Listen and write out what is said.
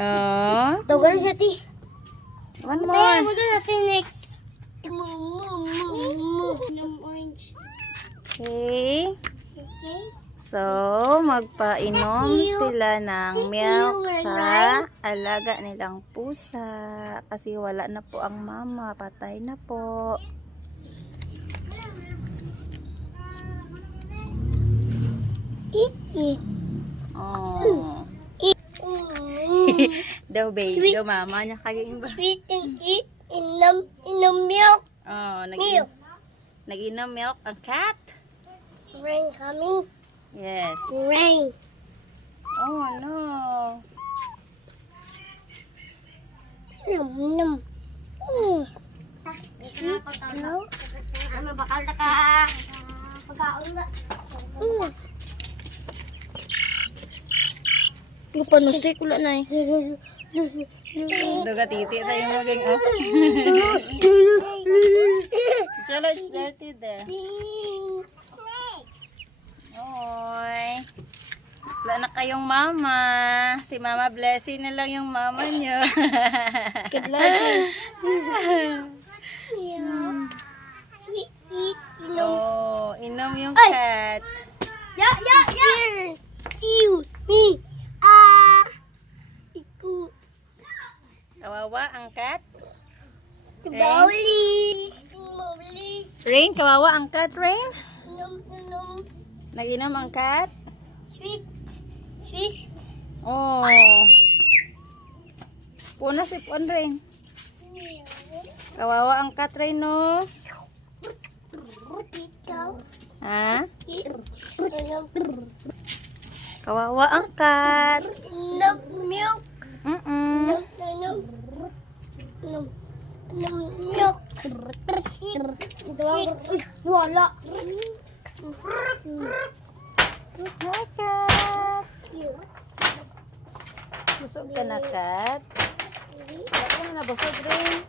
Oh. Tawagan siya, ti. One Tayo mo more. doon natin next. Orange. Okay. Okay. So, magpainom sila ng milk sa alaga nilang pusa. Kasi wala na po ang mama. Patay na po. Eat it. Oh. Daw baby. Sweet. Daw mama niya kaging ba? Sweet and eat in the milk. Oh, Milk. nag-inom milk ang cat. Rain coming. Yes. Rain. Oh no. Num num. Sweet no? Ano bakal na ka? Pagkaon na. Panusik wala na eh. Duga titi sa yung maging oh. Chalo, it's dirty there. Oy. Wala na kayong mama. Si Mama Blessing na lang yung mama nyo. Sweet eat. Oh, inom yung Ay! cat. Ya. Chew. Me. Iku. Kawawa ang cat. Bowlies. Rain, kawawa ang cat, Rain. Num. Nag-inom ang cat. Sweet. Oh. Puna si Puan, Rain. Kawawa ang cat, Rain, no? Ikaw. Ha? Kawawa ang cat. Milk. Mm-mm. Milk. Sick. Wala. Hi, cat. Busog ka na, cat. Wala ka na nabusog, Rain.